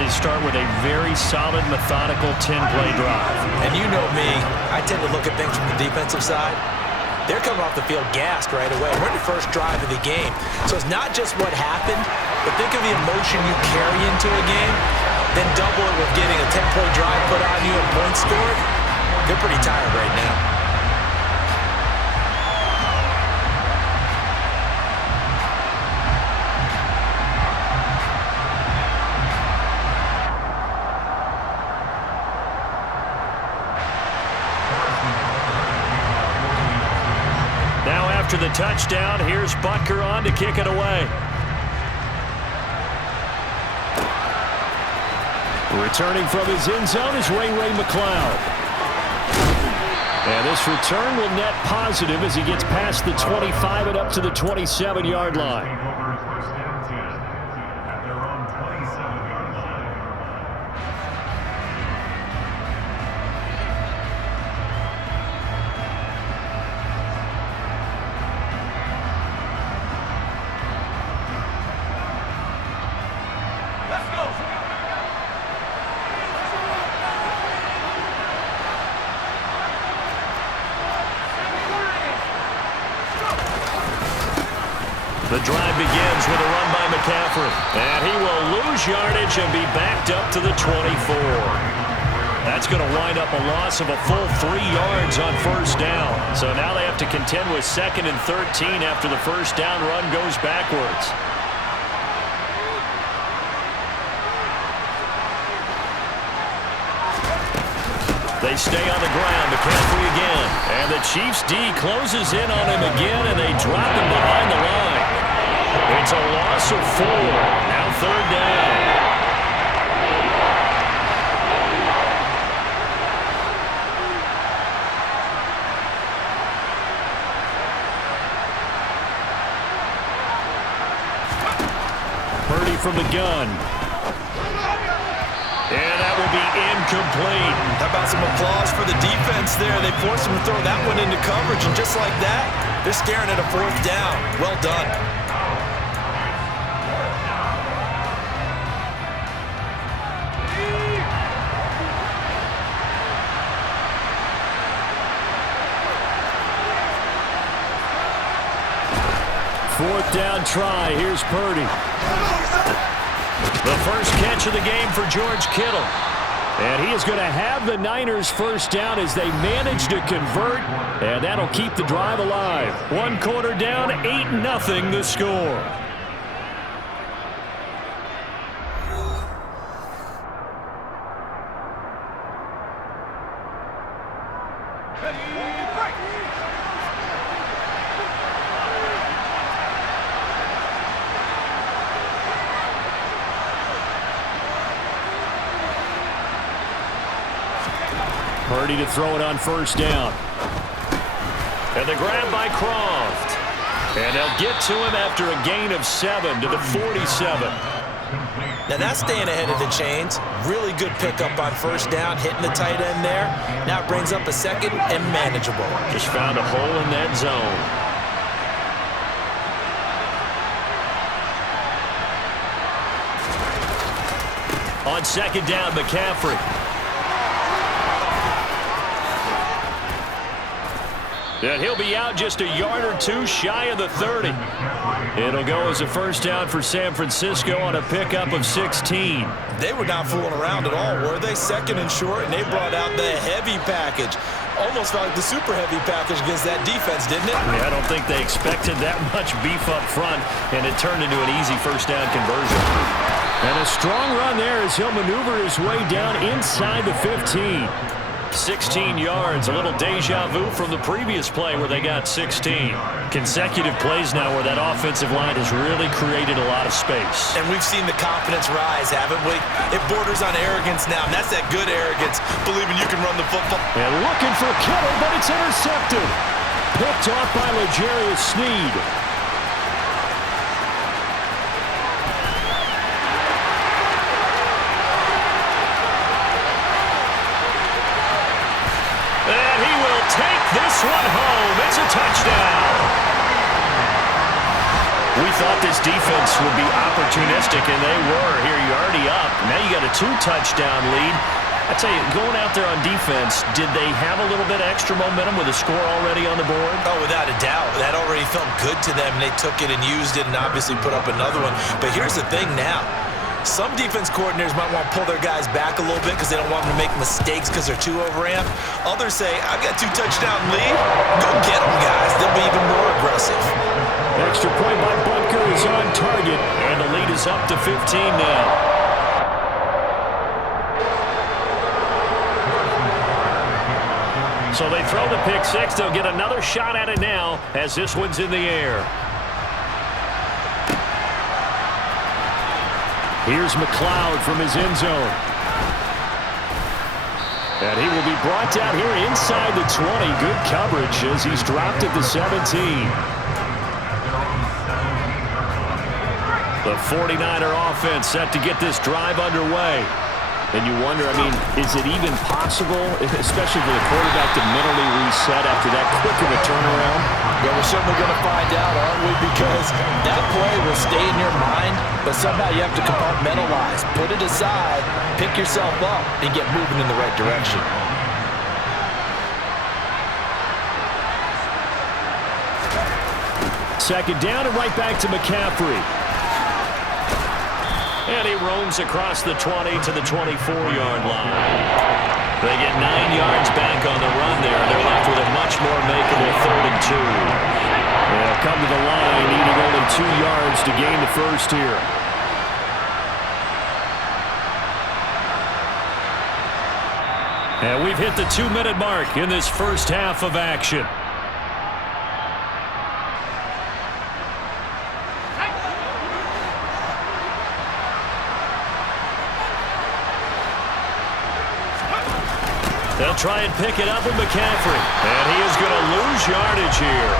they start with a very solid, methodical 10-play drive. And you know me, I tend to look at things from the defensive side. They're coming off the field gassed right away. We're in the first drive of the game. So it's not just what happened, but think of the emotion you carry into a game, then double it with getting a 10-point drive put on you and points scored. They're pretty tired right now. After the touchdown, here's Butker on to kick it away. Returning from his end zone is Ray McCloud. And this return will net positive as he gets past the 25 and up to the 27-yard line. The drive begins with a run by McCaffrey. And he will lose yardage and be backed up to the 24. That's going to wind up a loss of a full 3 yards on first down. So now they have to contend with 2nd and 13 after the first down run goes backwards. They stay on the ground. McCaffrey again. And the Chiefs D closes in on him again, and they drop him behind the line. It's a loss of 4. Now 3rd down. Purdy from the gun. And that will be incomplete. How about some applause for the defense there? They forced him to throw that one into coverage, and just like that, they're staring at a 4th down. Well done. Fourth down try. Here's Purdy. The first catch of the game for George Kittle. And he is going to have the Niners first down as they manage to convert. And that'll keep the drive alive. 1 quarter down, 8-0 the score. Purdy to throw it on first down. And the grab by Croft. And they'll get to him after a gain of 7 to the 47. Now that's staying ahead of the chains. Really good pickup on first down, hitting the tight end there. Now it brings up a 2nd and manageable. Just found a hole in that zone. On 2nd down, McCaffrey. And he'll be out just a yard or 2 shy of the 30. It'll go as a first down for San Francisco on a pickup of 16. They were not fooling around at all, were they? 2nd and short, and they brought out the heavy package. Almost felt like the super heavy package against that defense, didn't it? Yeah, I don't think they expected that much beef up front, and it turned into an easy first down conversion. And a strong run there as he'll maneuver his way down inside the 15. 16 yards, a little deja vu from the previous play where they got 16. Consecutive plays now where that offensive line has really created a lot of space. And we've seen the confidence rise, haven't we? It borders on arrogance now, and that's that good arrogance, believing you can run the football. And looking for Kittle, but it's intercepted. Picked off by L'Jarius Sneed. Take this one home. It's a touchdown. We thought this defense would be opportunistic, and they were. Here, you're already up. Now you got a 2-touchdown lead. I tell you, going out there on defense, did they have a little bit of extra momentum with a score already on the board? Oh, without a doubt. That already felt good to them. They took it and used it and obviously put up another one. But here's the thing now. Some defense coordinators might want to pull their guys back a little bit because they don't want them to make mistakes because they're too overamped. Others say, I've got 2-touchdown lead. Go get them, guys. They'll be even more aggressive. Extra point by Butker is on target, and the lead is up to 15 now. So they throw the pick six. They'll get another shot at it now as this one's in the air. Here's McLeod from his end zone. And he will be brought down here inside the 20. Good coverage as he's dropped at the 17. The 49er offense set to get this drive underway. And you wonder, I mean, is it even possible, especially for the quarterback, to mentally reset after that quick of a turnaround? Yeah, we're certainly going to find out, aren't we? Because that play will stay in your mind, but somehow you have to compartmentalize. Put it aside, pick yourself up, and get moving in the right direction. Second down and right back to McCaffrey. And he roams across the 20 to the 24-yard line. They get 9 yards back on the run there. They're left with a much more makeable 3rd and 2. They'll come to the line, needing only 2 yards to gain the first here. And we've hit the 2-minute mark in this first half of action. They'll try and pick it up with McCaffrey. And he is going to lose yardage here.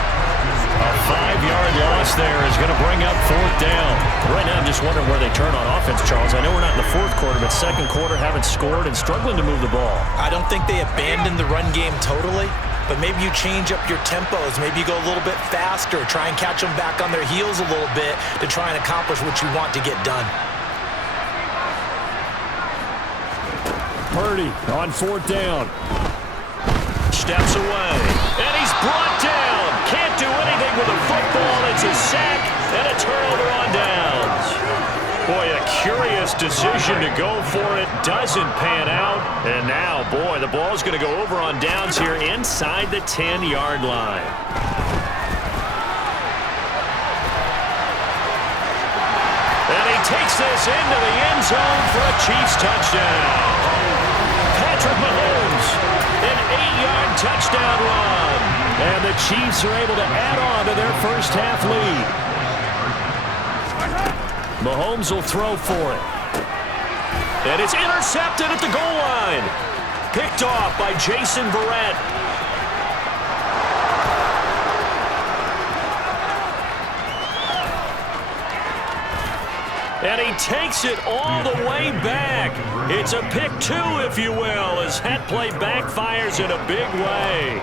A 5-yard loss there is going to bring up 4th down. Right now I'm just wondering where they turn on offense, Charles. I know we're not in the 4th quarter, but 2nd quarter haven't scored and struggling to move the ball. I don't think they abandoned the run game totally, but maybe you change up your tempos. Maybe you go a little bit faster, try and catch them back on their heels a little bit to try and accomplish what you want to get done. Purdy on 4th down. Steps away. And he's brought down. Can't do anything with a football. It's a sack and a turnover on downs. Boy, a curious decision to go for it. Doesn't pan out. And now, boy, the ball's going to go over on downs here inside the 10-yard line. And he takes this into the end zone for a Chiefs touchdown. Patrick Mahomes, an 8-yard touchdown run. And the Chiefs are able to add on to their first half lead. Mahomes will throw for it. And it's intercepted at the goal line. Picked off by Jason Verrett. And he takes it all the way back. It's a pick 2, if you will, as that play backfires in a big way.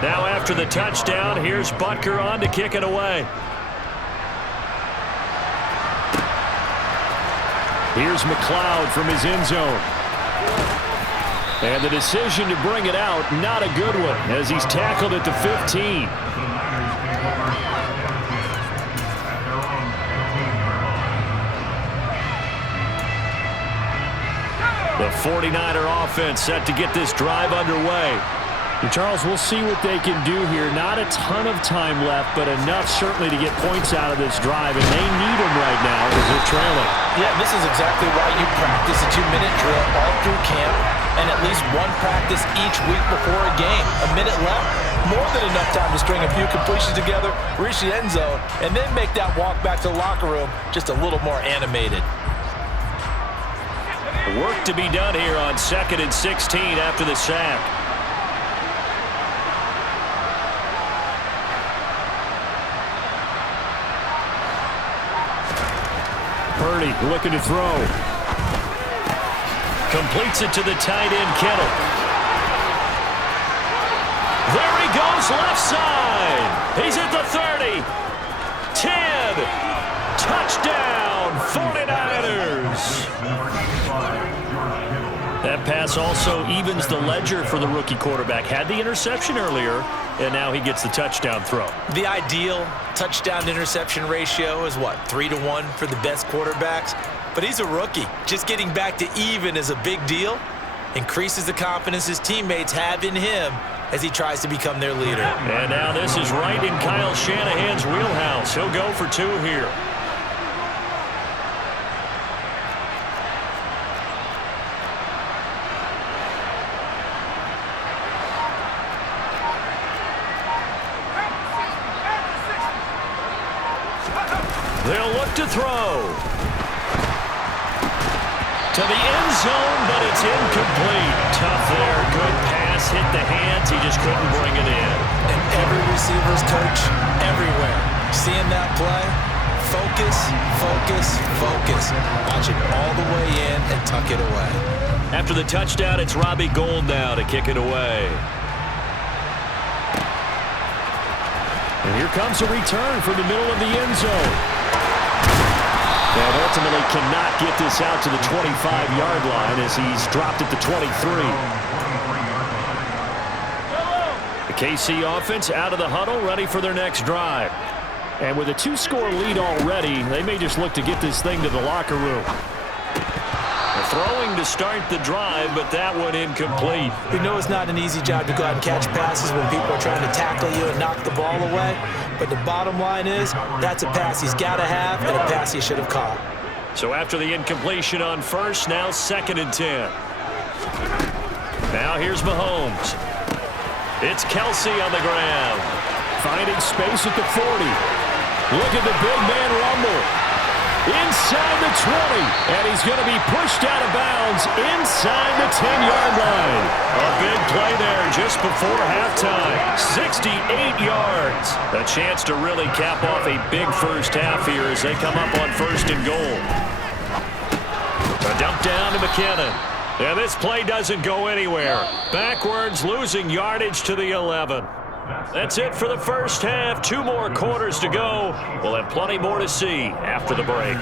Now after the touchdown, here's Butker on to kick it away. Here's McLeod from his end zone. And the decision to bring it out, not a good one, as he's tackled at the 15. The 49er offense set to get this drive underway. And Charles, we'll see what they can do here. Not a ton of time left, but enough certainly to get points out of this drive, and they need them right now as they're trailing. Yeah, this is exactly why you practice a 2-minute drill all through camp and at least one practice each week before a game. A minute left, more than enough time to string a few completions together, reach the end zone, and then make that walk back to the locker room just a little more animated. Work to be done here on 2nd and 16 after the sack. Purdy looking to throw. Completes it to the tight end, Kittle. There he goes, left side. He's at the 30. 10. Touchdown, 49ers. That pass also evens the ledger for the rookie quarterback. Had the interception earlier, and now he gets the touchdown throw. The ideal touchdown-interception ratio is, what, 3-to-1 for the best quarterbacks? But he's a rookie. Just getting back to even is a big deal. Increases the confidence his teammates have in him as he tries to become their leader. And now this is right in Kyle Shanahan's wheelhouse. He'll go for 2 here. They'll look to throw. To the end zone, but it's incomplete. Tough there. Good pass. Hit the hands. He just couldn't bring it in. And every receiver's coach everywhere. Seeing that play, focus, focus, focus. Watch it all the way in and tuck it away. After the touchdown, it's Robbie Gould now to kick it away. And here comes a return from the middle of the end zone. And ultimately cannot get this out to the 25-yard line as he's dropped at the 23. The KC offense out of the huddle, ready for their next drive. And with a 2-score lead already, they may just look to get this thing to the locker room. They're throwing to start the drive, but that one incomplete. We know it's not an easy job to go out and catch passes when people are trying to tackle you and knock the ball away. But the bottom line is, that's a pass he's got to have and a pass he should have caught. So after the incompletion on first, now 2nd and 10. Now here's Mahomes. It's Kelsey on the ground. Finding space at the 40. Look at the big man rumble. Inside the 20, and he's going to be pushed out of bounds inside the 10-yard line. A big play there just before halftime. 68 yards. A chance to really cap off a big first half here as they come up on 1st and goal. A dump down to McKinnon. And this play doesn't go anywhere. Backwards, losing yardage to the 11. That's it for the first half. 2 more quarters to go. We'll have plenty more to see after the break.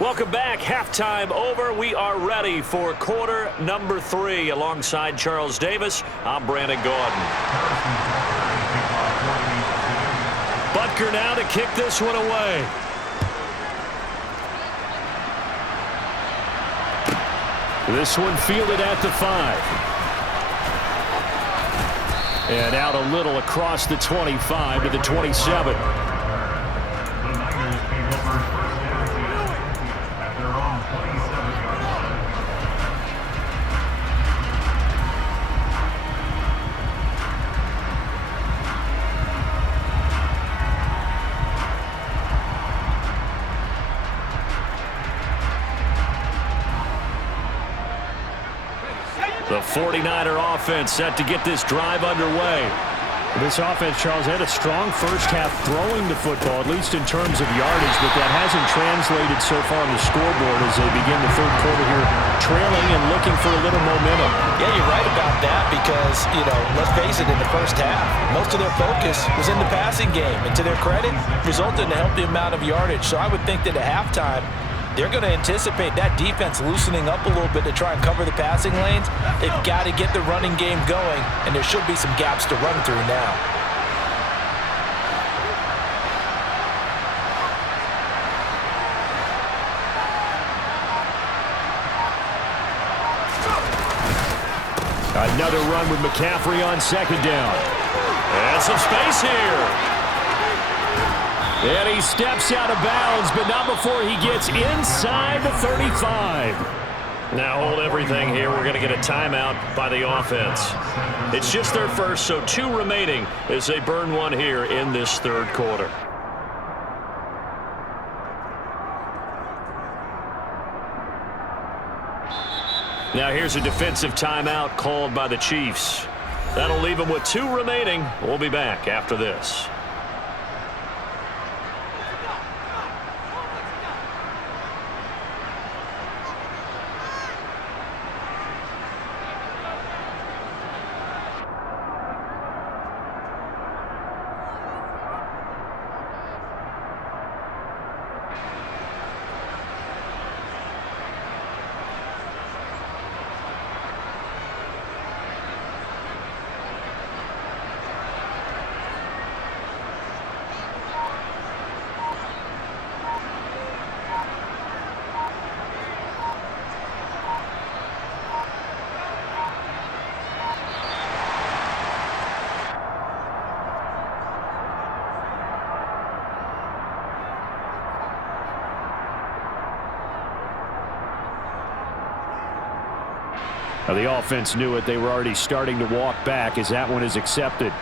Welcome back. Halftime over. We are ready for quarter number 3. Alongside Charles Davis, I'm Brandon Gaudin. Butker now to kick this one away. This one fielded at the 5. And out a little across the 25 to the 27. The 49er offense set to get this drive underway. This offense, Charles, had a strong first half throwing the football, at least in terms of yardage, but that hasn't translated so far on the scoreboard as they begin the 3rd quarter here, trailing and looking for a little momentum. Yeah, you're right about that because, let's face it, in the first half, most of their focus was in the passing game. And to their credit, resulted in a healthy amount of yardage. So I would think that at halftime, they're going to anticipate that defense loosening up a little bit to try and cover the passing lanes. They've got to get the running game going, and there should be some gaps to run through now. Another run with McCaffrey on 2nd down. And some space here. And he steps out of bounds, but not before he gets inside the 35. Now hold everything here. We're going to get a timeout by the offense. It's just their first, so 2 remaining as they burn one here in this 3rd quarter. Now here's a defensive timeout called by the Chiefs. That'll leave them with 2 remaining. We'll be back after this. Now the offense knew it. They were already starting to walk back as that one is accepted.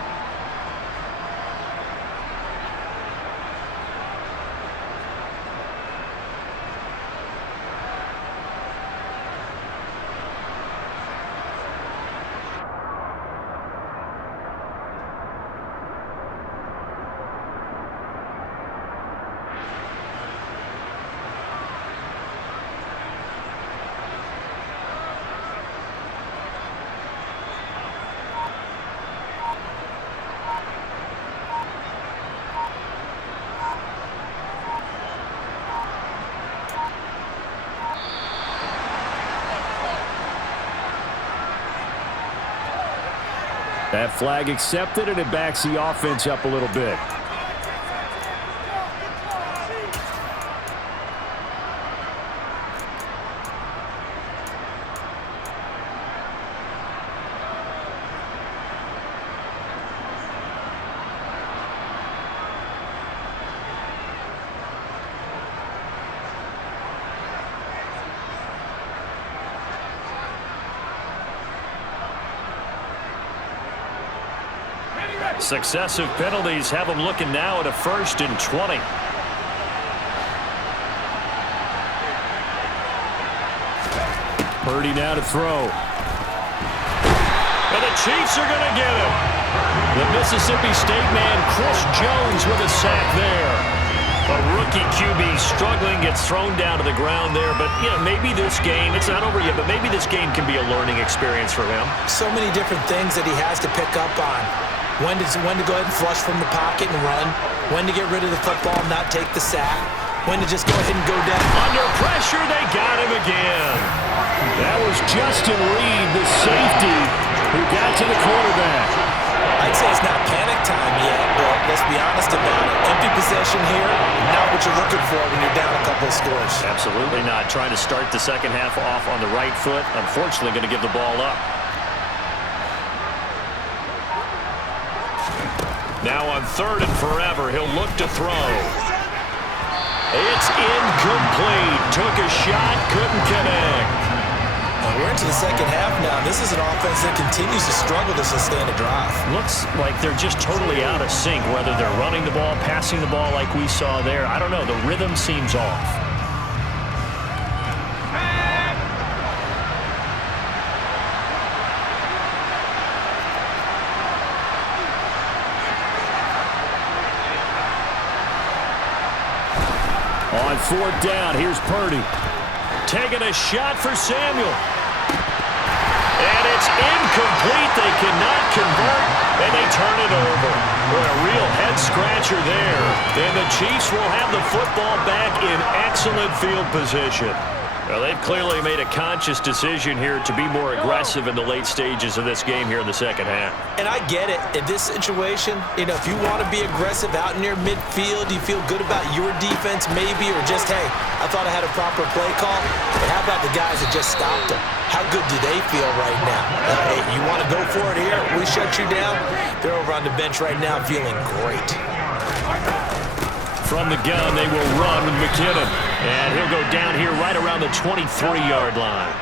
That flag accepted, and it backs the offense up a little bit. Successive penalties have them looking now at a 1st and 20. Purdy now to throw. And the Chiefs are going to get him. The Mississippi State man, Chris Jones, with a sack there. A rookie QB struggling, gets thrown down to the ground there. But, you know, maybe this game, it's not over yet, but maybe this game can be a learning experience for him. So many different things that he has to pick up on. When to go ahead and flush from the pocket and run. When to get rid of the football and not take the sack. When to just go ahead and go down. Under pressure, they got him again. That was Justin Reed, the safety, who got to the quarterback. I'd say it's not panic time yet, but let's be honest about it. Empty possession here, not what you're looking for when you're down a couple of scores. Absolutely not. Trying to start the second half off on the right foot. Unfortunately, going to give the ball up. Now on 3rd and forever, he'll look to throw. It's incomplete. Took a shot, couldn't connect. We're into the second half now. This is an offense that continues to struggle to sustain a drive. Looks like they're just totally out of sync, whether they're running the ball, passing the ball like we saw there. I don't know. The rhythm seems off. On 4th down, here's Purdy. Taking a shot for Samuel. And it's incomplete. They cannot convert, and they turn it over. What a real head-scratcher there. And the Chiefs will have the football back in excellent field position. Well, they've clearly made a conscious decision here to be more aggressive in the late stages of this game here in the second half. And I get it. In this situation, you know, if you want to be aggressive out near midfield, you feel good about your defense maybe, or just, hey, I thought I had a proper play call. But how about the guys that just stopped them? How good do they feel right now? Hey, you want to go for it here? We shut you down? They're over on the bench right now feeling great. From the gun, they will run with McKinnon. And he'll go down here right around the 23-yard line.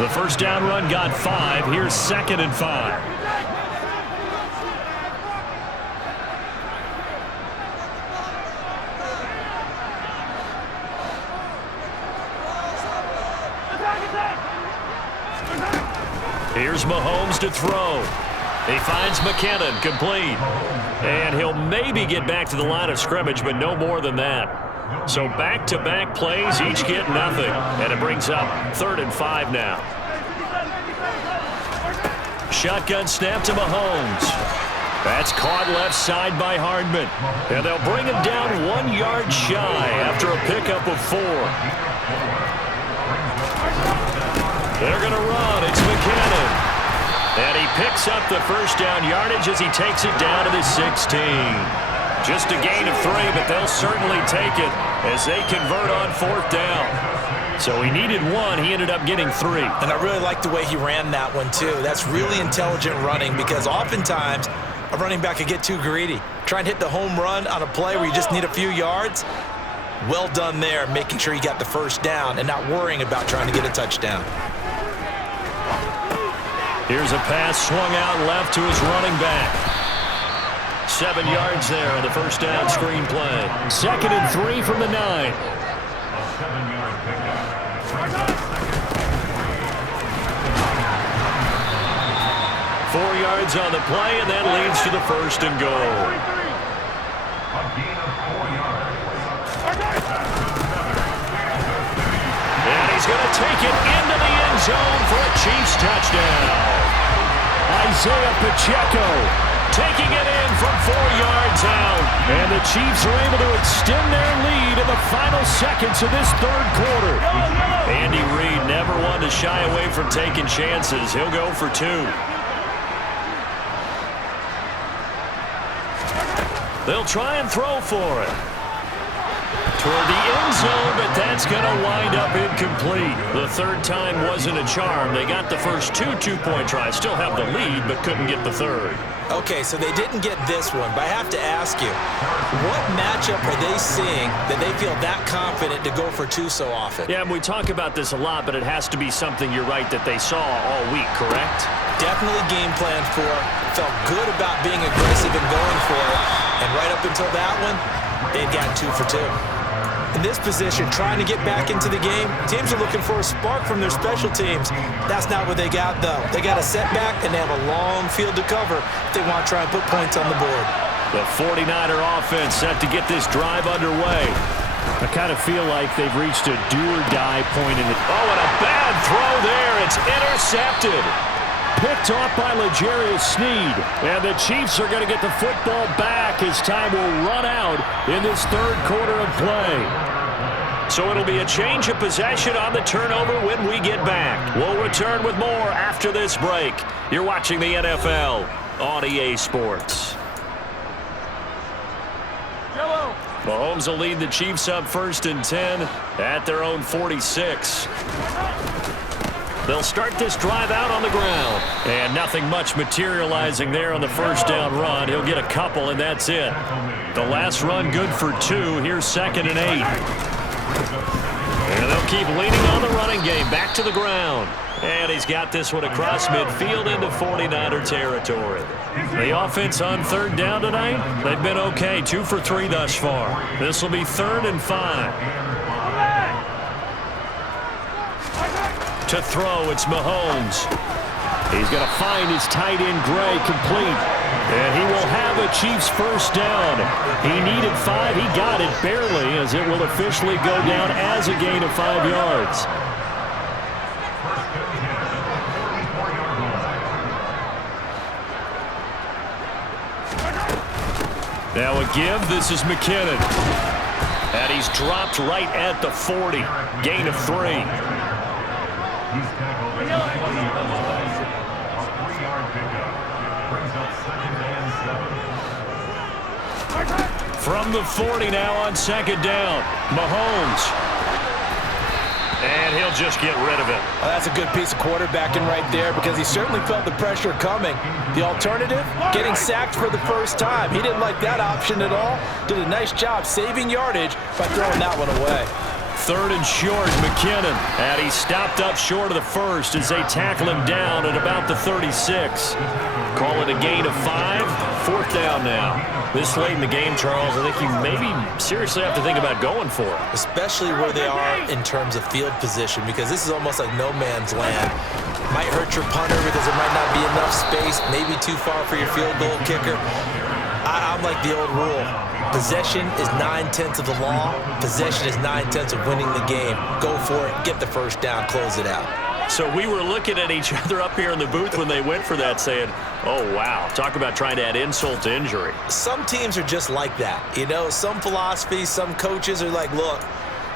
The first down run got 5. Here's 2nd and 5. Here's Mahomes to throw. He finds McKinnon, complete. And he'll maybe get back to the line of scrimmage, but no more than that. So back-to-back plays, each get nothing. And it brings up 3rd and 5 now. Shotgun snap to Mahomes. That's caught left side by Hardman. And they'll bring him down 1 yard shy after a pickup of 4. They're going to run. It's McKinnon. And he picks up the first down yardage as he takes it down to the 16. Just a gain of 3, but they'll certainly take it as they convert on 4th down. So he needed 1. He ended up getting 3. And I really like the way he ran that one, too. That's really intelligent running because oftentimes a running back could get too greedy. Try and hit the home run on a play where you just need a few yards. Well done there, making sure he got the first down and not worrying about trying to get a touchdown. Here's a pass swung out left to his running back. 7 yards there on the first down screen play. 2nd and 3 from the 9. 4 yards on the play, and that leads to the 1st and goal. And he's going to take it into the end zone for a Chiefs touchdown. Isaiah Pacheco taking it in from 4 yards out. And the Chiefs are able to extend their lead in the final seconds of this 3rd quarter. Andy Reid never one to shy away from taking chances. He'll go for 2. They'll try and throw for it. Toward the end zone, but that's going to wind up incomplete. The 3rd time wasn't a charm. They got the first 2 two-point tries. Still have the lead, but couldn't get the 3rd. Okay, so they didn't get this one, but I have to ask you, what matchup are they seeing that they feel that confident to go for 2 so often? Yeah, and we talk about this a lot, but it has to be something, you're right, that they saw all week, correct? Definitely game planned for. Felt good about being aggressive and going for it. And right up until that one, they'd got 2 for 2. In this position, trying to get back into the game, teams are looking for a spark from their special teams. That's not what they got, though. They got a setback, and they have a long field to cover if they want to try and put points on the board. The 49er offense set to get this drive underway. I kind of feel like they've reached a do-or-die point in it. Oh, and a bad throw there. It's intercepted. Picked off by L'Jarius Sneed. And the Chiefs are going to get the football back as time will run out in this 3rd quarter of play. So it'll be a change of possession on the turnover when we get back. We'll return with more after this break. You're watching the NFL on EA Sports. Mahomes will lead the Chiefs up 1st and 10 at their own 46. They'll start this drive out on the ground. And nothing much materializing there on the first down run. He'll get a couple, and that's it. The last run good for 2. Here's 2nd and 8. And they'll keep leaning on the running game. Back to the ground. And he's got this one across midfield into 49er territory. The offense on 3rd down tonight, they've been okay. 2 for 3 thus far. This will be 3rd and 5. To throw, it's Mahomes. He's going to find his tight end, Gray, complete. And he will have a Chiefs first down. He needed 5. He got it barely, as it will officially go down as a gain of 5 yards. Now a give. This is McKinnon. And he's dropped right at the 40. Gain of 3. From the 40 now on 2nd down. Mahomes. And he'll just get rid of it. Well, that's a good piece of quarterbacking right there because he certainly felt the pressure coming. The alternative, getting sacked for the first time. He didn't like that option at all. Did a nice job saving yardage by throwing that one away. 3rd and short, McKinnon. And he stopped up short of the 1st as they tackle him down at about the 36. Call it a gain of 5. 4th down now. This late in the game, Charles, I think you maybe seriously have to think about going for it. Especially where they are in terms of field position, because this is almost like no man's land. Might hurt your punter because there might not be enough space, maybe too far for your field goal kicker. I'm like the old rule. Possession is 9/10 of the law. Possession is 9/10 of winning the game. Go for it, get the first down, close it out. So we were looking at each other up here in the booth when they went for that saying, oh, wow, talk about trying to add insult to injury. Some teams are just like that. You know, some philosophies, some coaches are like, look,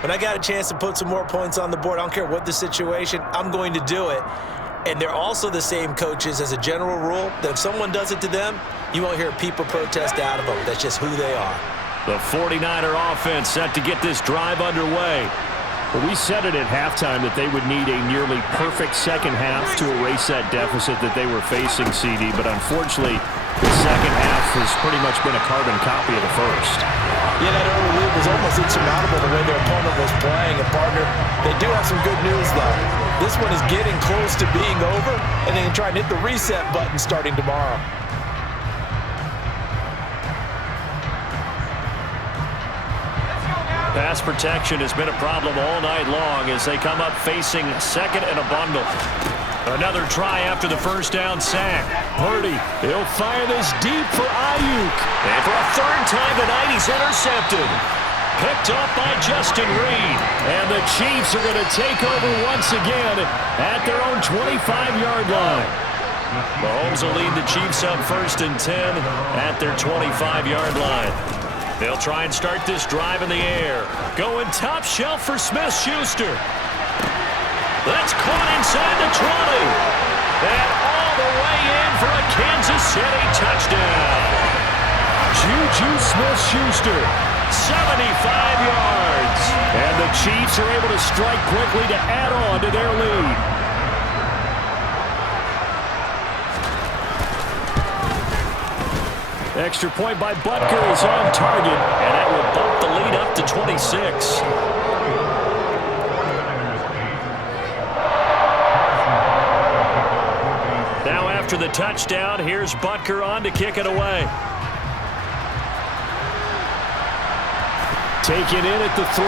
when I got a chance to put some more points on the board, I don't care what the situation, I'm going to do it. And they're also the same coaches as a general rule that if someone does it to them, you won't hear people protest out of them. That's just who they are. The 49er offense set to get this drive underway. Well, we said it at halftime that they would need a nearly perfect second half to erase that deficit that they were facing, CD. But unfortunately, the second half has pretty much been a carbon copy of the first. Yeah, that early lead was almost insurmountable the way their opponent was playing. And, partner, they do have some good news, though. This one is getting close to being over, and they can try and hit the reset button starting tomorrow. Pass protection has been a problem all night long as they come up facing second and a bundle. Another try after the first down sack. Purdy, he'll fire this deep for Ayuk. And for a third time tonight, he's intercepted. Picked up by Justin Reed. And the Chiefs are going to take over once again at their own 25-yard line. Mahomes will lead the Chiefs up 1st and 10 at their 25-yard line. They'll try and start this drive in the air. Going top shelf for Smith-Schuster. That's caught inside the 20. And all the way in for a Kansas City touchdown. Juju Smith-Schuster, 75 yards. And the Chiefs are able to strike quickly to add on to their lead. Extra point by Butker is on target, and that will bump the lead up to 26. Now after the touchdown, here's Butker on to kick it away. Taken in at the 3.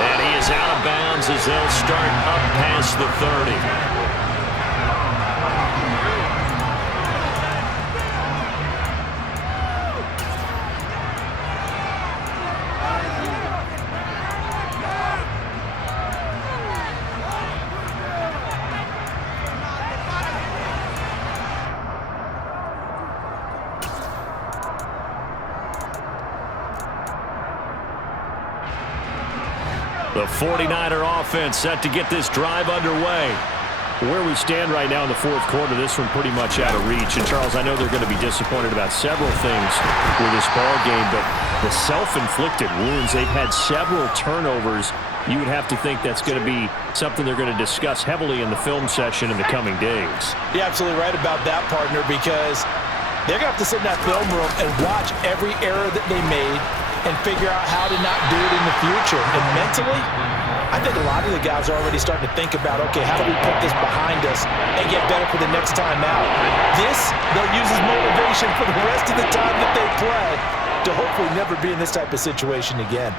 And he is out of bounds as they'll start up past the 30. The 49er offense set to get this drive underway. Where we stand right now in the fourth quarter, this one pretty much out of reach. And, Charles, I know they're going to be disappointed about several things with this ball game, but the self-inflicted wounds, they've had several turnovers. You would have to think that's going to be something they're going to discuss heavily in the film session in the coming days. You're absolutely right about that, partner, because they're going to have to sit in that film room and watch every error that they made and figure out how to not do it in the future. And mentally, I think a lot of the guys are already starting to think about, okay, how do we put this behind us and get better for the next time out? This, they'll use as motivation for the rest of the time that they play to hopefully never be in this type of situation again.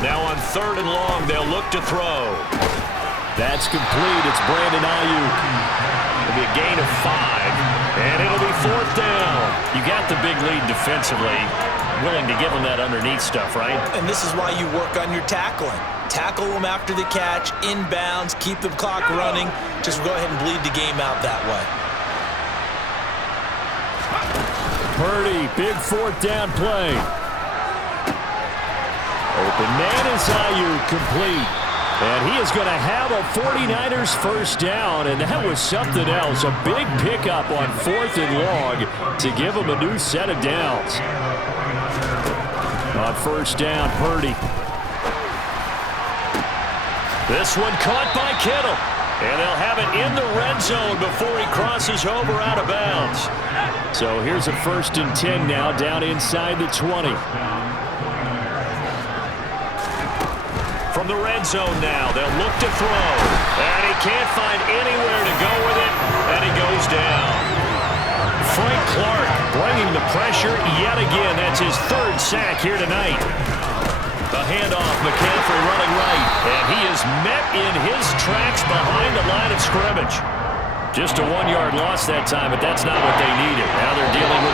Now on 3rd and long, they'll look to throw. That's complete. It's Brandon Ayuk. It'll be a gain of 5. And it'll be 4th down. You got the big lead defensively. Willing to give them that underneath stuff, right? And this is why you work on your tackling. Tackle them after the catch, inbounds, keep the clock running. Just go ahead and bleed the game out that way. Purdy, big 4th down play. Open man is Ayuk, complete. And he is going to have a 49ers first down, and that was something else. A big pickup on 4th and long to give him a new set of downs. On first down, Purdy. This one caught by Kittle. And they'll have it in the red zone before he crosses over out of bounds. So here's a 1st and 10 now down inside the 20. From the red zone now, they'll look to throw. And he can't find anywhere to go with it, and he goes down. Frank Clark bringing the pressure yet again. That's his third sack here tonight. The handoff, McCaffrey running right, and he is met in his tracks behind the line of scrimmage. Just a 1-yard loss that time, but that's not what they needed. Now they're dealing with